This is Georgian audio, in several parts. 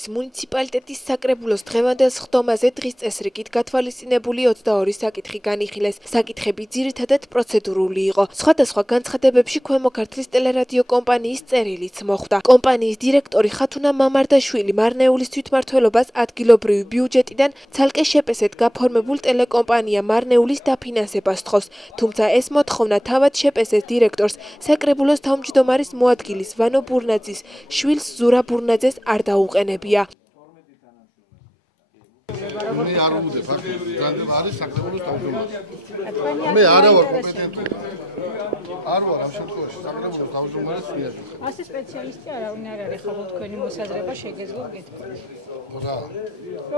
მარნეულის მუნიციპალიტეტის საკრებულოს დღევანდელ სხდომაზე დღის წესრიგით გათვალისწინებული 22 საკითხი განიხილეს. საკითხები ძირითადად პროცედურული იყო. სხვადასხვა განცხადებებში ქვემო ქართლის ტელერადიო კომპანიის წერილიც მოხვდა. კომპანიის დირექტორი ხათუნა მამარდაშვილი მარნეულის თვითმმართველობას ადგილობრივი ბიუჯეტიდან ცალკე შეპესეთ გაფორმებულ ტელეკომპანია მარნეულის დაფინანსებას თხოვს. თუმცა ეს მოთხოვნა თავად შეპესეს დირექტორს საკრებულოს თავმჯდომარის მოადგილის ვანო ბურნაძის შვილს ზურა ბურნაძეს არ დაუყენებია. მე არ ვუძებ არის საკრებულოს თავმჯდომარე. მე არა ვარ კომპეტენტური. არ ვარ ამ შემთხვევაში საკრებულოს თავმჯდომარის მიერ. ასე სპეციალისტი არავინ არ არის, ხოლმე თქვენი მოსაზრება შეგეძლო გითხრათ. რა?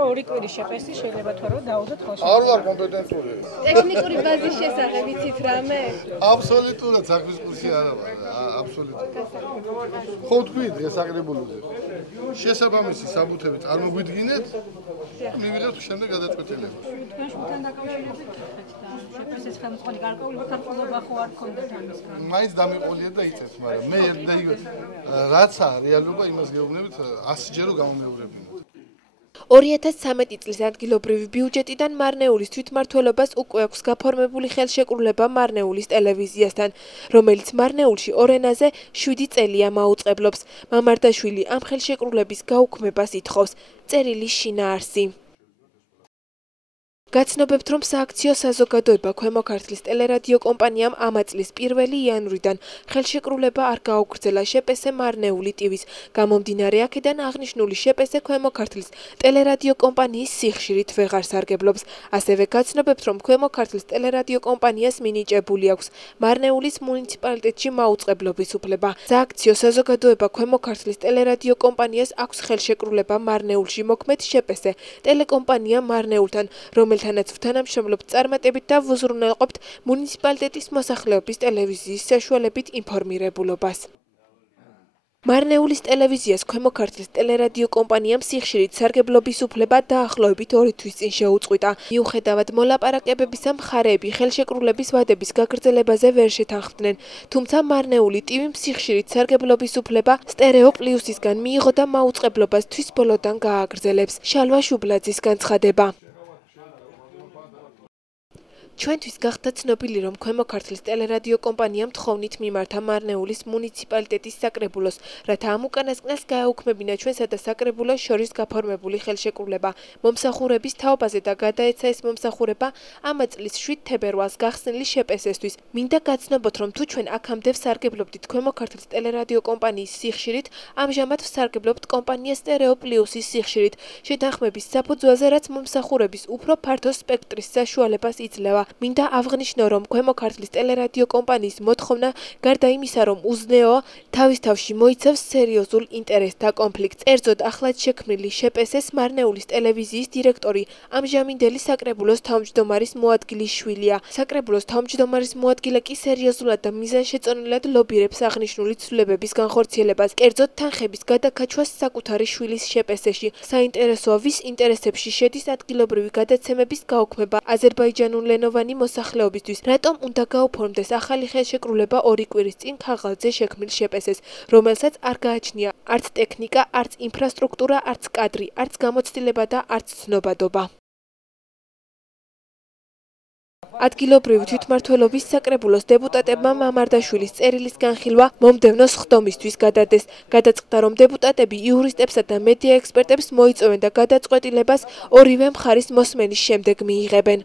ორი კვირის შეპესი შეიძლება თუ არა დაუდოთ ხოლმე. არ ვარ კომპეტენტური. ტექნიკური ბაზის შესახებ იცით რამე? აბსოლუტურად საქმის კურსი არა ვარ, აბსოლუტურად. ხო თქვი დღეს საკრებულოზე. შესაბამისი საბუთები წარმოგვიდგინეთ. მივიღებთ შემდეგ გადაწყვეტილება. თქვენთან დაკავშირებით გითხრათ და შეპესეს ხელმძღვანელი გარკვეული მოხარკულობა ხო არ გქონდათ ამისგან? მაინც დამიყოლია და იწევთ, მაგრამ მე ერთ და იგივე რაცა რეალობა იმას გეუბნებით 100-ჯერ რომ გამომეორებინოთ. 2013 წლის ადგილობრივი ბიუჯეტიდან მარნეულის თვითმმართველობას უკვე აქვს გაფორმებული ხელშეკრულება მარნეულის ტელევიზიასთან, რომელიც მარნეულში ორ ენაზე 7 წელია მაუწყებლობს. მამარდაშვილი ამ ხელშეკრულების გაუქმებას ითხოვს. წერილი შინაარსი. გაცნობებთ, რომ სააქციო საზოგადოება ქვემო ქართლის ტელერადიო კომპანიამ ამ წლის 1 იანვრიდან ხელშეკრულება არ გაუგრძელა შეპესე მარნეული ტივის. გამომდინარე აქედან აღნიშნული შეპესე ქვემო ქართლის ტელერადიო კომპანიის სიხშირით ვეღარ სარგებლობს. ასევე გაცნობებთ, რომ ქვემო ქართლის ტელერადიო კომპანიას მინიჭებული აქვს მარნეულის მუნიციპალიტეტში მაუწყებლობის უფლება. სააქციო საზოგადოება ქვემო ქართლის ტელერადიო კომპანიას აქვს ხელშეკრულება მარნეულში მოქმედ შეპესე ტელეკომპანია მარნეულთან, რომელთანაც ვთანამშრომლობთ წარმატებით და ვუზრუნველყოფთ მუნიციპალიტეტის მოსახლეობის ტელევიზიის საშუალებით ინფორმირებულობას. მარნეულის ტელევიზიას ქვემო ქართლის ტელერადიო კომპანიამ სიხშირით სარგებლობის უფლება დაახლოებით 2 თვის წინ შეუწყვიტა. მიუხედავად მოლაპარაკებებისა, მხარეები ხელშეკრულების ვადების გაგრძელებაზე ვერ შეთანხმდნენ. თუმცა მარნეული ტივიმ სიხშირით სარგებლობის უფლება სტერეო პლუსისგან მიიღო და მაუწყებლობას თვის ბოლოდან გააგრძელებს. შალვა შუბლაძის განცხადება. ჩვენთვის გახდა ცნობილი, რომ ქვემო ქართლის ტელერადიო კომპანიამ თხოვნით მიმართა მარნეულის მუნიციპალიტეტის საკრებულოს, რათა ამ უკანასკნელს გაეუქმებინა ჩვენსა და საკრებულოს შორის გაფორმებული ხელშეკრულება. მომსახურების თაობაზე და გადაეცა ეს მომსახურება ამ წლის 7 თებერვალს გახსნილი შეპესესთვის. მინდა გაცნობოთ, რომ თუ ჩვენ აქამდე ვსარგებლობდით ქვემო ქართლის ტელერადიო კომპანიის სიხშირით, ამჟამად ვსარგებლობთ კომპანია სტერეო პლუსის სიხშირით. შეთანხმების საფუძველზე, რაც მომსახურების უფრო ფართო სპექტრის საშუალებას იძლევა. მინდა აღვნიშნო, რომ ქვემო ქართლის ტელერადიო კომპანიის მოთხოვნა, გარდა იმისა, რომ უზნეო, თავის თავში მოიცავს სერიოზულ ინტერესთა კონფლიქტს. კერძოდ, ახლად შექმნილი შეპესეს მარნეულის ტელევიზიის დირექტორი ამჟამინდელი საკრებულოს თავმჯდომარის მოადგილის შვილია. საკრებულოს თავმჯდომარის მოადგილე კი სერიოზულად და მიზანშეწონილად ლობირებს აღნიშნული ცვლილებების განხორციელებას, კერძოდ თანხების გადაკაჩვას საკუთარი შვილის შეპესეში. საინტერესოა, ვის ინტერესებში შედის ადგილობრივი გადაცემების გაუქმება აზერბაიჯანულენოვანი მოსახლეობისთვის, რატომ უნდა გაუფორმდეს ახალი ხელშეკრულება 2 კვირის წინ ქაღალდზე შექმნილ შეპესეს, რომელსაც არ გააჩნია არც ტექნიკა, არც ინფრასტრუქტურა, არც კადრი, არც გამოცდილება და არც ცნობადობა. ადგილობრივი თვითმმართველობის საკრებულოს დეპუტატებმა მამარდაშვილის წერილის განხილვა მომდევნო სხდომისთვის გადადეს. გადაწყდა, რომ დეპუტატები იურისტებსა და მედია ექსპერტებს მოიწვევენ და გადაწყვეტილებას ორივე მხარის მოსმენის შემდეგ მიიღებენ.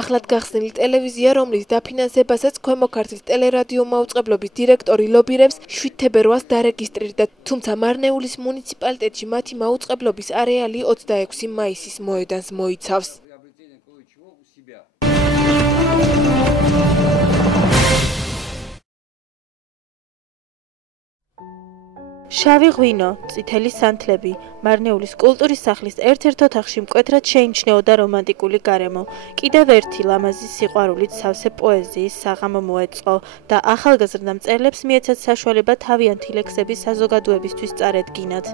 ახლად გახსნილი ტელევიზია, რომლის დაფინანსებასაც ქვემო ქართლის ტელერადიო მაუწყებლობის დირექტორი ლობირებს, 7 თებერვალს დარეგისტრირდა, თუმცა მარნეულის მუნიციპალიტეტში მათი მაუწყებლობის არეალი 26 მაისის მოედანს მოიცავს. შავი ღვინო, წითელი სანთლები, მარნეულის კულტურის სახლის ერთ-ერთ ოთახში მკვეთრად შეიმჩნეოდა რომანტიკული გარემო. კიდევ ერთი ლამაზი სიყვარულით სავსე პოეზიის საღამო მოეწყო და ახალგაზრდა მწერლებს მიეცათ საშუალება თავიანთი ლექსების საზოგადოებისთვის წარედგინათ.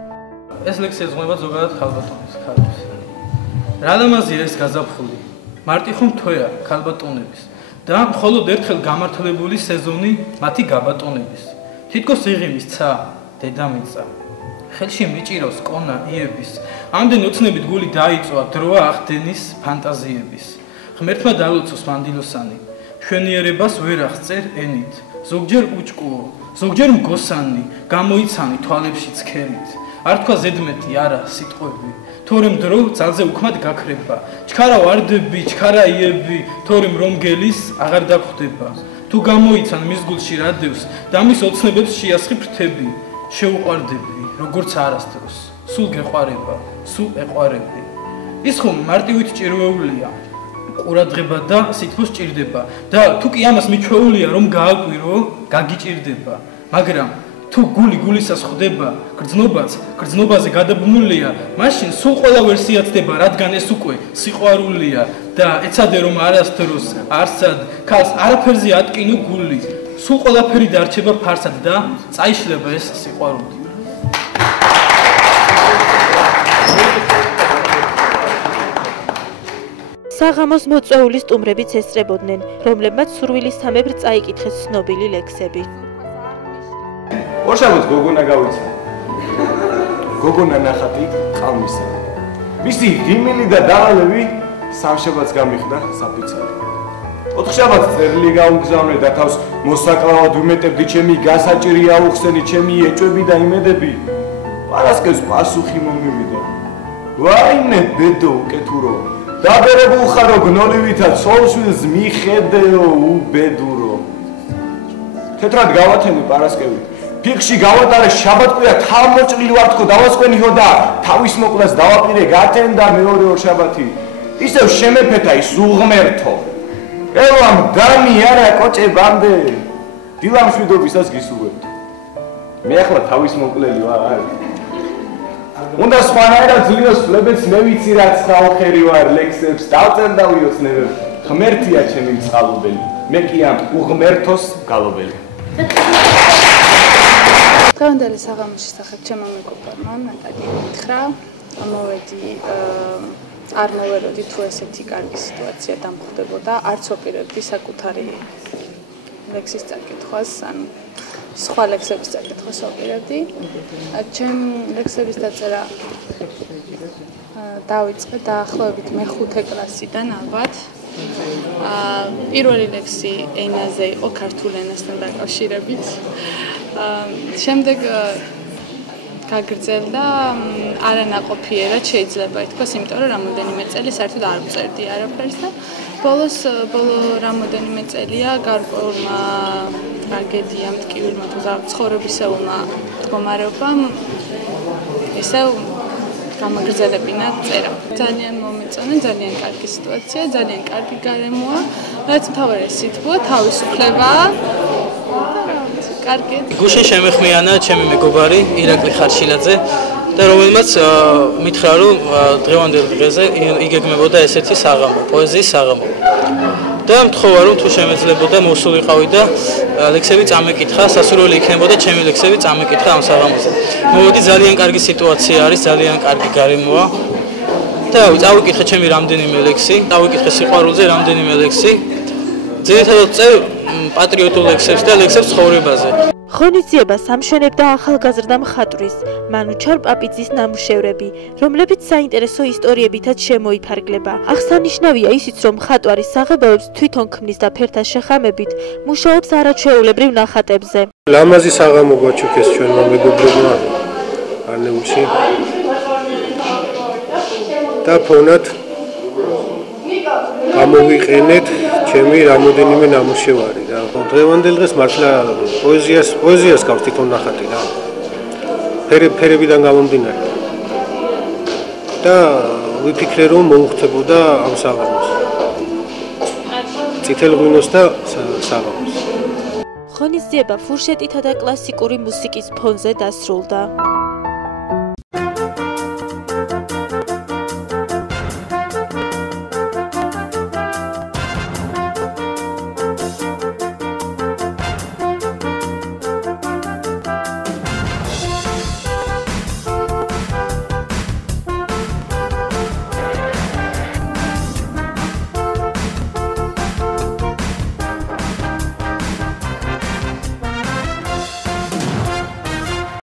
ეს ლექსი ეძღვნება ზოგადად ქალბატონის ქალებს. რა ლამაზია ეს გაზაფხული, მარტი ხომ თვეა ქალბატონების და მხოლოდ ერთხელ გამართლებული სეზონი მათი გაბატონების. თითქოს იღიმის ცა, დედამიწა, ხელში მიჭირავს კონა იების. ამდენი ოცნებით გული დაიწვა დროა ახდენის ფანტაზიების. ღმერთმა დალოცოს მანდილოსანი, მშვენიერებას ვერ აღწერ ენით. ზოგჯერ უჭკუო, ზოგჯერ მგოსანი, გამოიცანი თვალებში ცქერით. არ თქვა ზედმეტი არა სიტყვები, თორემ დრო ძალზე უქმად გაქრება. ჩქარა ვარდები, ჩქარა იები, თორემ რომ გელის აღარ დაგხვდება. თუ გამოიცან მის გულში რადევს და მის ოცნებებს შეასხი ფრთები, შეუყვარდები, როგორც არასდროს, სულ გეყვარება, სულ ეყვარები. ის ხომ მარტივით ჭირვეულია, ყურადღება და სითბოს ჭირდება და თუ კი ამას მიჩვეულია რომ გააკვირო, გაგიჭირდება, მაგრამ თუ გული გულისას ხვდება, გრძნობაც გრძნობაზე გადაბმულია, მაშინ სულ ყველა ვერსია ცდება, რადგან ეს უკვე სიყვარულია და ეცადე რომ არასდროს არსად ქალს არაფერზე ატკინო გული, სულ ყველაფერი დარჩება ფარსად და წაიშლება ეს სიყვარული. საღამოს მოწვეული სტუმრებიც ესწრებოდნენ, რომლებმაც სურვილისამებრ წაიკითხეს ცნობილი ლექსები. ორშაბათს გოგონა გავიცა. გოგონა ნახატი ყალმისა. მისი ღიმილი და დავალები სამშაბათს გამიხდა საფიცარი. ოთხშაბათს წერილი გაუმგზავნე და თავს მოსაკლავად ვიმეტებდი ჩემი გასაჭირი აუხსენი ჩემი ეჭვები და იმედები. პარასკევს პასუხი მომივიდა. ვაიმე ბედო უკეთურო. დაბერებულ ხარო გნოლივითა ცოლშვილს მიხედეო უბედურო. თეთრად გავათენე პარასკევი. ფიქში გავატარე შაბათკვირა თავმოჭრილი ვარ თქო დავასკვენიო და თავის მოკლას დავაპირე გათენ და მეორე ორშაბათი. ისევ შემეფეთა ის უღმერთო. ელამ დამი არა კოჭებამდე. დილამ შვიდობისას გისურვებთ. მე ახლა თავის მოკლელი ვარ. უნდა სხვანაირად ძლივოს ფლებებს მე ვიცი რაც ხალხერი ვარ ლექსებს დავწერ და ვიოცნებებ. ღმერთია ჩემი წყალობელი. მე კი ამ უღმერთოს გალობელი. დღევანდელი საღამოს შესახებ ჩემო მეგობარმა ნატალი მითხრა, მოვედი არ მოვეროდი თუ ესეთი კარგი სიტუაცია დამხვდებოდა, არც ვაპირებდი საკუთარი ლექსის წაკითხვას, ან სხვა ლექსების წაკითხვას ვაპირებდი. ჩემ ლექსების დაწერა დავიწყე დაახლოებით მე-5 კლასიდან ალბათ. პირველი ლექსი ენაზე იყო ქართულ ენასთან დაკავშირებით. შემდეგ გაგრძელდა არანაყოფიერად შეიძლება ითქვას, იმიტომ რომ რამოდენიმე წელი საერთოდ არ ვწერდი არაფერს და ბოლო რამოდენიმე წელია გარკვეულმა ტრაგედიამ, მტკივილმა თუ ცხოვრებისეულმა მდგომარეობამ ისევ გამაგრძელებინა წერა. ძალიან მომეწონა, ძალიან კარგი სიტუაცია, ძალიან კარგი გარემოა, რაც მთავარი სიტყვა, თავისუფლებაა. კარგი. გუშინ შემეხმიანა ჩემი მეგობარი ირაკლი ხარშილაძე და რომელმაც მითხრა რომ დღევანდელ დღეზე იგეგმებოდა ესეთი საღამო, პოეზიის საღამო. და მთხოვა რომ თუ შემეძლებოდა მოსულიყავი და ლექსები წამეკითხა, სასურველი იქნებოდა ჩემი ლექსები წამეკითხა ამ საღამოზე. მოვედი ძალიან კარგი სიტუაცია არის, ძალიან კარგი გარემოა. და წავიკითხე ჩემი რამდენიმე ლექსი, წავიკითხე სიყვარულზე რამდენიმე ლექსი. ძირითადად წერ პატრიოტულ ლექსებს და ლექსებს ცხოვრებაზე. ღონისძიებას ამშვენებდა ახალგაზრდა მხატვრის მანუჩარ პაპიძის ნამუშევრები, რომლებიც საინტერესო ისტორიებითაც შემოიფარგლება. აღსანიშნავია ისიც, რომ მხატვარი საღებავებს თვითონ ქმნის და ფერთა შეხამებით მუშაობს არაჩვეულებრივ ნახატებზე. ლამაზი საღამო გვაჩუქეს ჩვენმა მეგობრებმა არნეულში. და ფონად გამოვიყენეთ ჩემი რამოდენიმე ნამუშევარი რა. დღევანდელ დღეს მართლა პოეზიას გავს თვითონ ნახატი რა. ფერებიდან გამომდინარე. და ვიფიქრე რომ მოუხდებოდა ამ საღამოს. წითელ ღვინოს და საღამოს. ღონისძიება ფურშეტითა და კლასიკური მუსიკის ფონზე დასრულდა.